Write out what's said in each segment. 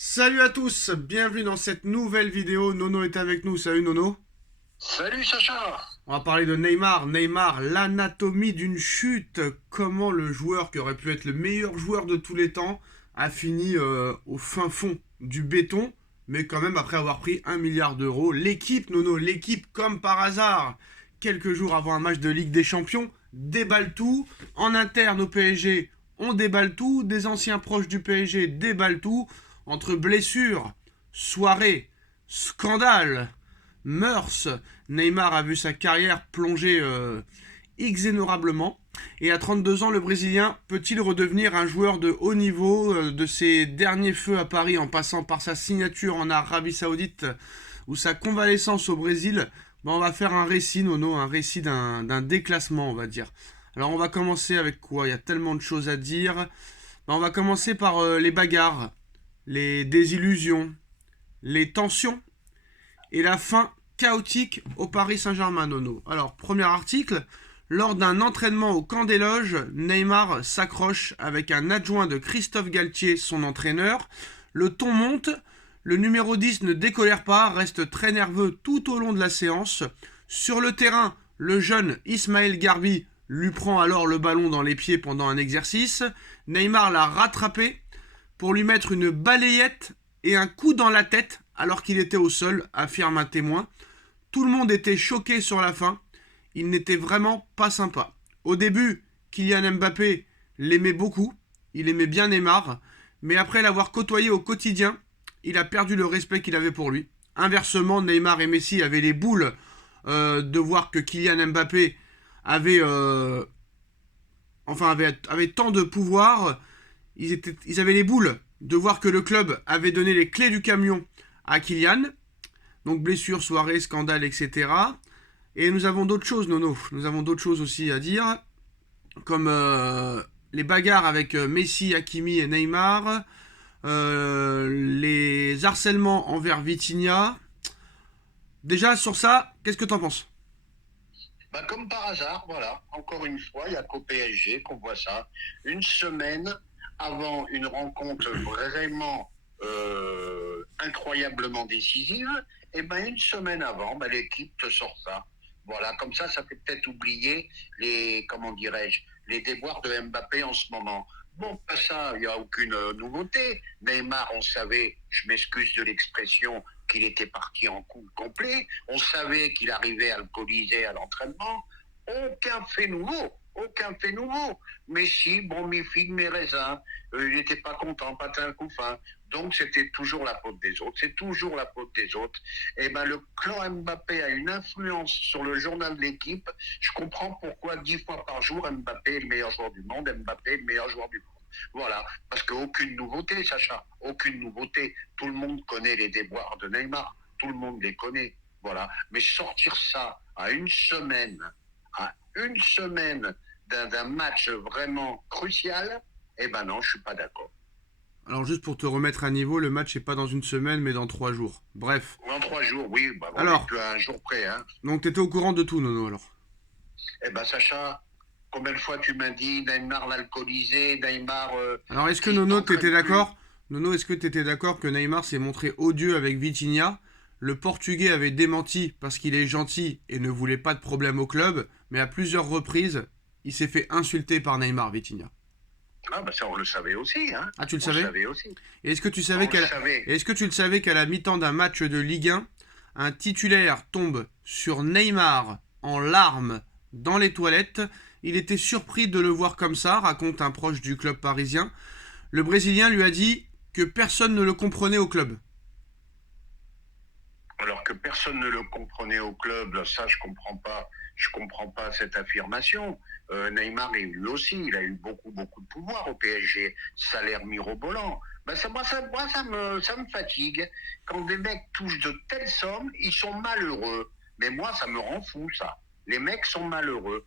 Salut à tous, bienvenue dans cette nouvelle vidéo. Nono est avec nous, salut Nono. Salut Sacha. On va parler de Neymar. Neymar, l'anatomie d'une chute. Comment le joueur qui aurait pu être le meilleur joueur de tous les temps a fini au fin fond du béton, mais quand même après avoir pris 1 milliard d'euros. L'équipe, Nono, l'équipe comme par hasard, quelques jours avant un match de Ligue des Champions, déballe tout. En interne au PSG, on déballe tout. Des anciens proches du PSG déballent tout. Entre blessures, soirées, scandales, mœurs, Neymar a vu sa carrière plonger inexorablement. Et à 32 ans, le Brésilien peut-il redevenir un joueur de haut niveau de ses derniers feux à Paris en passant par sa signature en Arabie Saoudite ou sa convalescence au Brésil? On va faire un récit, Nono, un récit d'un déclassement, on va dire. Alors on va commencer avec quoi? Il y a tellement de choses à dire. On va commencer par les bagarres, les désillusions, les tensions et la fin chaotique au Paris Saint-Germain, Nono. Alors, premier article, lors d'un entraînement au camp des loges, Neymar s'accroche avec un adjoint de Christophe Galtier, son entraîneur. Le ton monte, le numéro 10 ne décolère pas, reste très nerveux tout au long de la séance. Sur le terrain, le jeune Ismaël Garbi lui prend alors le ballon dans les pieds pendant un exercice. Neymar l'a rattrapé pour lui mettre une balayette et un coup dans la tête alors qu'il était au sol, affirme un témoin. Tout le monde était choqué sur la fin. Il n'était vraiment pas sympa. Au début, Kylian Mbappé l'aimait beaucoup. Il aimait bien Neymar. Mais après l'avoir côtoyé au quotidien, il a perdu le respect qu'il avait pour lui. Inversement, Neymar et Messi avaient les boules de voir que Kylian Mbappé avait, avait tant de pouvoir. Ils avaient les boules de voir que le club avait donné les clés du camion à Kylian. Donc blessure, soirée, scandale, etc. Et nous avons d'autres choses, Nono. Nous avons d'autres choses aussi à dire. Comme les bagarres avec Messi, Hakimi et Neymar. Les harcèlements envers Vitinha. Déjà, sur ça, qu'est-ce que t'en penses? Comme par hasard, voilà, encore une fois, il n'y a qu'au PSG qu'on voit ça. Une semaine avant une rencontre vraiment incroyablement décisive, et une semaine avant, l'équipe te sort ça. Voilà, comme ça fait peut-être oublier les, comment dirais-je, les déboires de Mbappé en ce moment. Bon, pas ça, il n'y a aucune nouveauté. Neymar, on savait, je m'excuse de l'expression, qu'il était parti en coup complet. On savait qu'il arrivait alcoolisé à l'entraînement. Aucun fait nouveau. Aucun fait nouveau. Mais si, bon, mes figues, mes raisins, il n'était pas content, patin couffin. Donc, c'était toujours la faute des autres. C'est toujours la faute des autres. Le clan Mbappé a une influence sur le journal de l'équipe. Je comprends pourquoi 10 fois par jour, Mbappé est le meilleur joueur du monde. Mbappé est le meilleur joueur du monde. Voilà, parce qu'aucune nouveauté, Sacha, aucune nouveauté. Tout le monde connaît les déboires de Neymar, tout le monde les connaît. Voilà, mais sortir ça à une semaine d'un match vraiment crucial, non, je suis pas d'accord. Alors juste pour te remettre à niveau, le match n'est pas dans une semaine mais dans 3 jours. Bref. En 3 jours, oui, on n'est Alors, plus à un jour près. Hein. donc t'étais au courant de tout, Nono, alors? Sacha, combien de fois tu m'as dit Neymar l'alcoolisé, Neymar Alors est-ce que qui Nono, t'étais t'entraîne plus. d'accord? Nono, est-ce que t'étais d'accord que Neymar s'est montré odieux avec Vitinha? Le Portugais avait démenti parce qu'il est gentil et ne voulait pas de problème au club, mais à plusieurs reprises, il s'est fait insulter par Neymar, Vitinha. Ça, on le savait aussi. Hein. Ah, tu le On le savais? savait aussi. Et est-ce que tu savais On le qu'à savait. est-ce que tu le savais qu'à la mi-temps d'un match de Ligue 1, un titulaire tombe sur Neymar en larmes dans les toilettes? Il était surpris de le voir comme ça, raconte un proche du club parisien. Le Brésilien lui a dit que personne ne le comprenait au club. Alors que personne ne le comprenait au club, ça je comprends pas cette affirmation. Neymar, lui aussi, il a eu beaucoup de pouvoir au PSG, salaire mirobolant. Ça me fatigue. Quand des mecs touchent de telles sommes, ils sont malheureux. Mais moi, ça me rend fou, ça. Les mecs sont malheureux.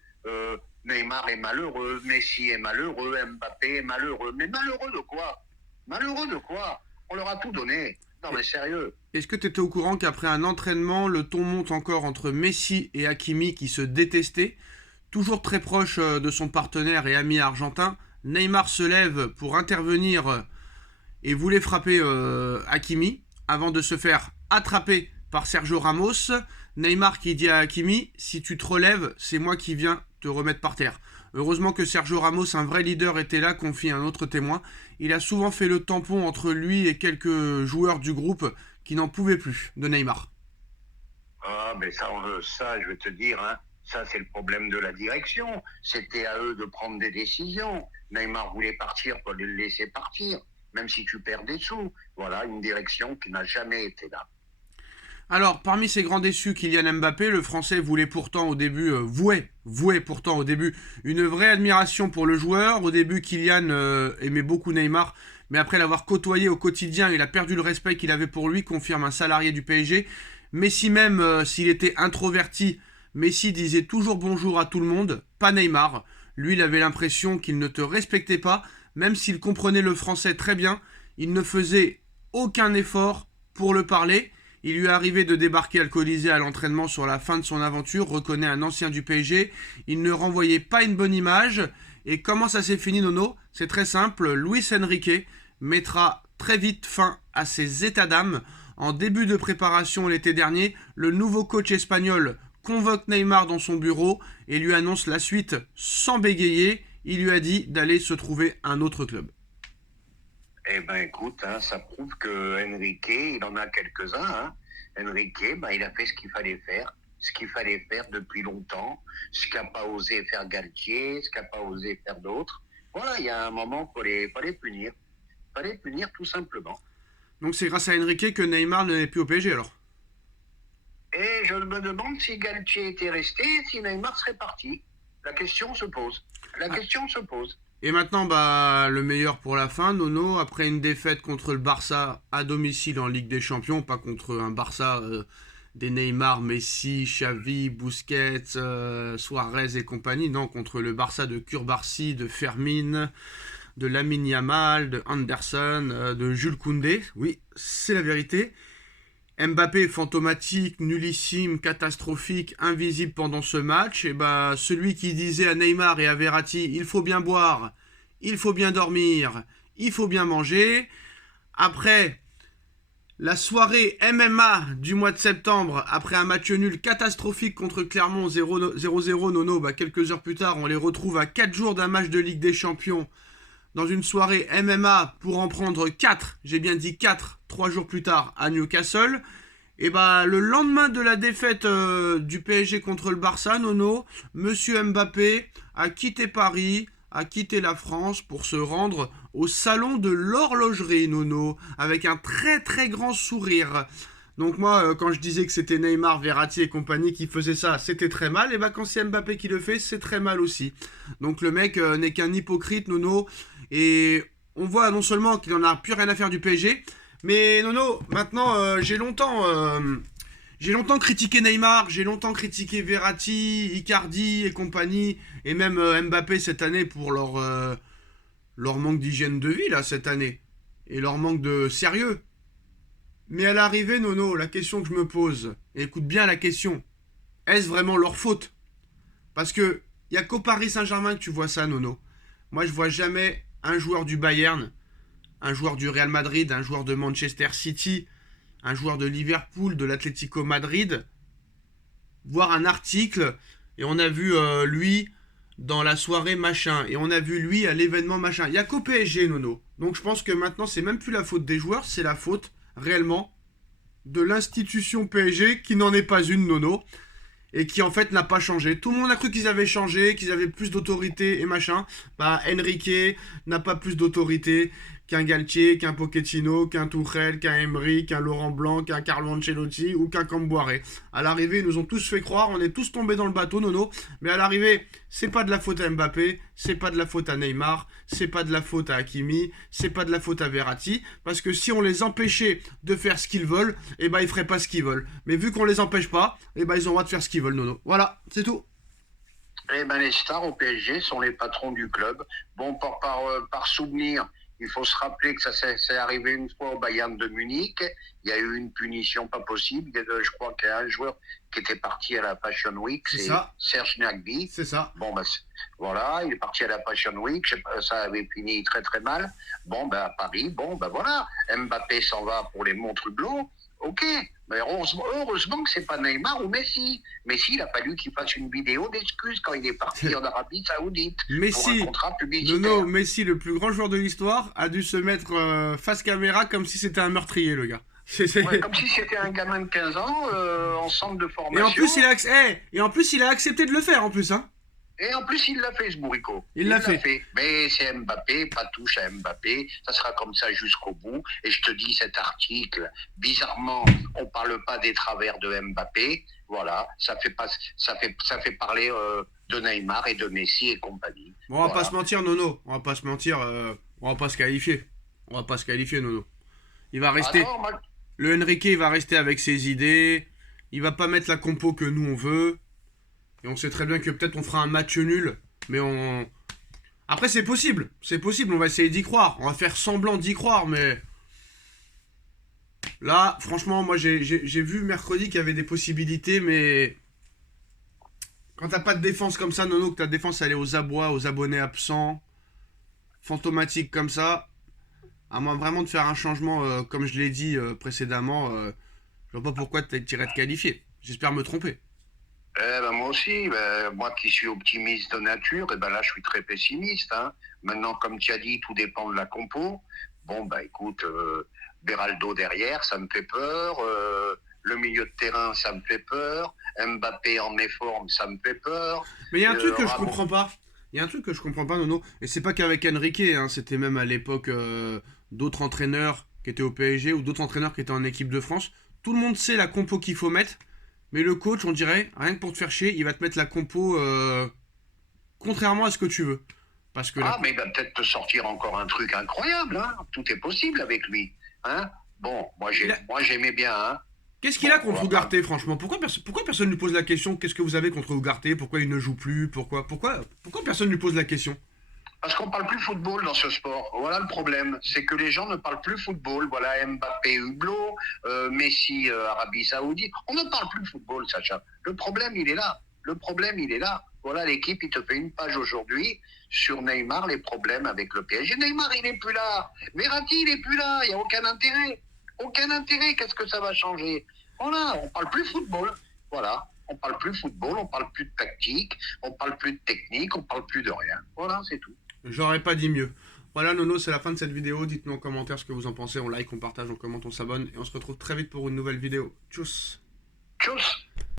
Neymar est malheureux, Messi est malheureux, Mbappé est malheureux. Mais malheureux de quoi? Malheureux de quoi? On leur a tout donné. Non mais sérieux. Est-ce que tu étais au courant qu'après un entraînement, le ton monte encore entre Messi et Hakimi qui se détestaient? Toujours très proche de son partenaire et ami argentin, Neymar se lève pour intervenir et voulait frapper Hakimi avant de se faire attraper par Sergio Ramos. Neymar qui dit à Hakimi, si tu te relèves, c'est moi qui viens te remettre par terre. Heureusement que Sergio Ramos, un vrai leader, était là, confie un autre témoin. Il a souvent fait le tampon entre lui et quelques joueurs du groupe qui n'en pouvaient plus de Neymar. Ah, mais ça, je vais te dire, hein, ça c'est le problème de la direction. C'était à eux de prendre des décisions. Neymar voulait partir, pour le laisser partir, même si tu perds des sous. Voilà, une direction qui n'a jamais été là. Alors, parmi ces grands déçus, Kylian Mbappé, le Français voulait pourtant au début, vouait pourtant au début une vraie admiration pour le joueur. Au début, Kylian aimait beaucoup Neymar, mais après l'avoir côtoyé au quotidien, il a perdu le respect qu'il avait pour lui, confirme un salarié du PSG. Messi même, s'il était introverti, Messi disait toujours bonjour à tout le monde, pas Neymar. Lui, il avait l'impression qu'il ne te respectait pas, même s'il comprenait le français très bien, il ne faisait aucun effort pour le parler. Il lui est arrivé de débarquer alcoolisé à l'entraînement sur la fin de son aventure, reconnaît un ancien du PSG. Il ne renvoyait pas une bonne image. Et comment ça s'est fini, Nono? C'est très simple. Luis Enrique mettra très vite fin à ses états d'âme. En début de préparation l'été dernier, le nouveau coach espagnol convoque Neymar dans son bureau et lui annonce la suite sans bégayer. Il lui a dit d'aller se trouver un autre club. Eh ben écoute, hein, ça prouve que Enrique, il en a quelques-uns. Hein. Enrique, ben, il a fait ce qu'il fallait faire depuis longtemps, ce qu'a pas osé faire Galtier, ce qu'a pas osé faire d'autres. Voilà, il y a un moment, fallait punir. Fallait punir tout simplement. Donc c'est grâce à Enrique que Neymar n'est plus au PSG alors. Et je me demande si Galtier était resté, si Neymar serait parti. La question se pose. La question se pose. Et maintenant, bah, le meilleur pour la fin, Nono, après une défaite contre le Barça à domicile en Ligue des Champions, pas contre un Barça des Neymar, Messi, Xavi, Busquets, Suarez et compagnie, non, contre le Barça de Cubarsí, de Fermin, de Lamine Yamal, de Anderson, de Jules Koundé. Oui, c'est la vérité. Mbappé fantomatique, nullissime, catastrophique, invisible pendant ce match, et bah celui qui disait à Neymar et à Verratti, il faut bien boire, il faut bien dormir, il faut bien manger. Après la soirée MMA du mois de septembre, après un match nul catastrophique contre Clermont 0-0, Nono, bah quelques heures plus tard, on les retrouve à 4 jours d'un match de Ligue des Champions dans une soirée MMA pour en prendre 4, j'ai bien dit 4, 3 jours plus tard à Newcastle. Et bah le lendemain de la défaite du PSG contre le Barça, Nono, Monsieur Mbappé a quitté Paris, a quitté la France pour se rendre au salon de l'horlogerie, Nono, avec un très très grand sourire. Donc moi, quand je disais que c'était Neymar, Verratti et compagnie qui faisaient ça, c'était très mal. Et bah quand c'est Mbappé qui le fait, c'est très mal aussi. Donc le mec n'est qu'un hypocrite, Nono. Et on voit non seulement qu'il n'en a plus rien à faire du PSG, mais Nono, maintenant j'ai longtemps critiqué Neymar, j'ai longtemps critiqué Verratti, Icardi et compagnie, et même Mbappé cette année pour leur manque d'hygiène de vie là cette année, et leur manque de sérieux. Mais à l'arrivée, Nono, la question que je me pose, et écoute bien la question, est-ce vraiment leur faute? Parce que il y a qu'au Paris Saint-Germain que tu vois ça, Nono. Moi, je vois jamais un joueur du Bayern, un joueur du Real Madrid, un joueur de Manchester City, un joueur de Liverpool, de l'Atlético Madrid, voir un article, et on a vu lui dans la soirée machin, et on a vu lui à l'événement machin. Il n'y a qu'au PSG, Nono. Donc je pense que maintenant, c'est même plus la faute des joueurs, c'est la faute, réellement, de l'institution PSG, qui n'en est pas une, Nono, et qui en fait n'a pas changé. Tout le monde a cru qu'ils avaient changé, qu'ils avaient plus d'autorité et machin. Bah Enrique n'a pas plus d'autorité qu'un Galtier, qu'un Pochettino, qu'un Tuchel, qu'un Emery, qu'un Laurent Blanc, qu'un Carlo Ancelotti ou qu'un Camboiré. À l'arrivée, ils nous ont tous fait croire, on est tous tombés dans le bateau, Nono. Mais à l'arrivée, c'est pas de la faute à Mbappé, c'est pas de la faute à Neymar, c'est pas de la faute à Hakimi, c'est pas de la faute à Verratti. Parce que si on les empêchait de faire ce qu'ils veulent, eh ben ils feraient pas ce qu'ils veulent. Mais vu qu'on les empêche pas, eh ben ils ont le droit de faire ce qu'ils veulent, Nono. Voilà, c'est tout. Eh ben les stars au PSG sont les patrons du club. Bon, par souvenir, il faut se rappeler que ça s'est arrivé une fois au Bayern de Munich. Il y a eu une punition pas possible. Je crois qu'il y a un joueur qui était parti à la Fashion Week, c'est Serge Gnabry. C'est ça. Bon, bah, Voilà, il est parti à la Fashion Week, je sais pas, ça avait fini très très mal. Bon, ben à Paris, bon, ben voilà, Mbappé s'en va pour les montres Hublot. Ok, mais heureusement que c'est pas Neymar ou Messi. Messi, il a fallu qu'il fasse une vidéo d'excuses quand il est parti en Arabie Saoudite pour un Messi, contrat Nono, publicitaire. Messi, le plus grand joueur de l'histoire, a dû se mettre face caméra comme si c'était un meurtrier, le gars. Ouais, comme si c'était un gamin de 15 ans en centre de Et en formation. plus, et en plus, il a accepté de le faire, en plus, hein. Et en plus, il l'a fait, ce bourricot. Il l'a fait. Mais c'est Mbappé, pas touche à Mbappé. Ça sera comme ça jusqu'au bout. Et je te dis, cet article, bizarrement, on parle pas des travers de Mbappé. Voilà, ça fait parler de Neymar et de Messi et compagnie. Bon, on va pas Voilà. se mentir, Nono. On va pas se mentir. On va pas se qualifier. On va pas se qualifier, Nono. Il va Ah rester. non, moi, Le Enrique, il va rester avec ses idées. Il va pas mettre la compo que nous on veut. Et on sait très bien que peut-être on fera un match nul. Mais on. Après, c'est possible. C'est possible. On va essayer d'y croire. On va faire semblant d'y croire. Mais. Là, franchement, moi j'ai vu mercredi qu'il y avait des possibilités. Mais. Quand t'as pas de défense comme ça, Nono, que ta défense elle est aux abois, aux abonnés absents, fantomatique comme ça, à moins vraiment de faire un changement, comme je l'ai dit précédemment, je vois pas pourquoi tu irais te qualifier. J'espère me tromper. moi aussi, moi qui suis optimiste de nature, et ben là je suis très pessimiste. Hein. Maintenant, comme tu as dit, tout dépend de la compo. Bon, bah écoute, Beraldo derrière, ça me fait peur. Le milieu de terrain, ça me fait peur. Mbappé en méforme, ça me fait peur. Mais il y a un truc que je Ramos, comprends pas. Il y a un truc que je comprends pas, Nono. Et c'est pas qu'avec Enrique, hein, c'était même à l'époque d'autres entraîneurs qui étaient au PSG ou d'autres entraîneurs qui étaient en équipe de France. Tout le monde sait la compo qu'il faut mettre. Mais le coach, on dirait, rien que pour te faire chier, il va te mettre la compo contrairement à ce que tu veux. Parce que là. ah, mais il va peut-être te sortir encore un truc incroyable. Hein. Tout est possible avec lui. Hein. Bon, moi j'aimais bien. Hein. Qu'est-ce qu'il Bon, a on contre va pas. Ugarte, franchement? Pourquoi personne ne lui pose la question? Qu'est-ce que vous avez contre Ugarte? Pourquoi il ne joue plus? Pourquoi personne ne lui pose la question? Parce qu'on parle plus football dans ce sport. Voilà le problème. C'est que les gens ne parlent plus football. Voilà Mbappé, Hublot, Messi, Arabie Saoudite. On ne parle plus football, Sacha. Le problème, il est là. Le problème, il est là. Voilà, l'équipe, il te fait une page aujourd'hui sur Neymar, les problèmes avec le PSG. Neymar, il n'est plus là. Verratti, il n'est plus là. Il n'y a aucun intérêt. Aucun intérêt. Qu'est-ce que ça va changer? Voilà, on parle plus football. Voilà. On parle plus football, on parle plus de tactique, on parle plus de technique, on parle plus de rien. Voilà, c'est tout. J'aurais pas dit mieux. Voilà, Nono, c'est la fin de cette vidéo. Dites-nous en commentaire ce que vous en pensez. On like, on partage, on commente, on s'abonne. Et on se retrouve très vite pour une nouvelle vidéo. Tchuss! Tchuss!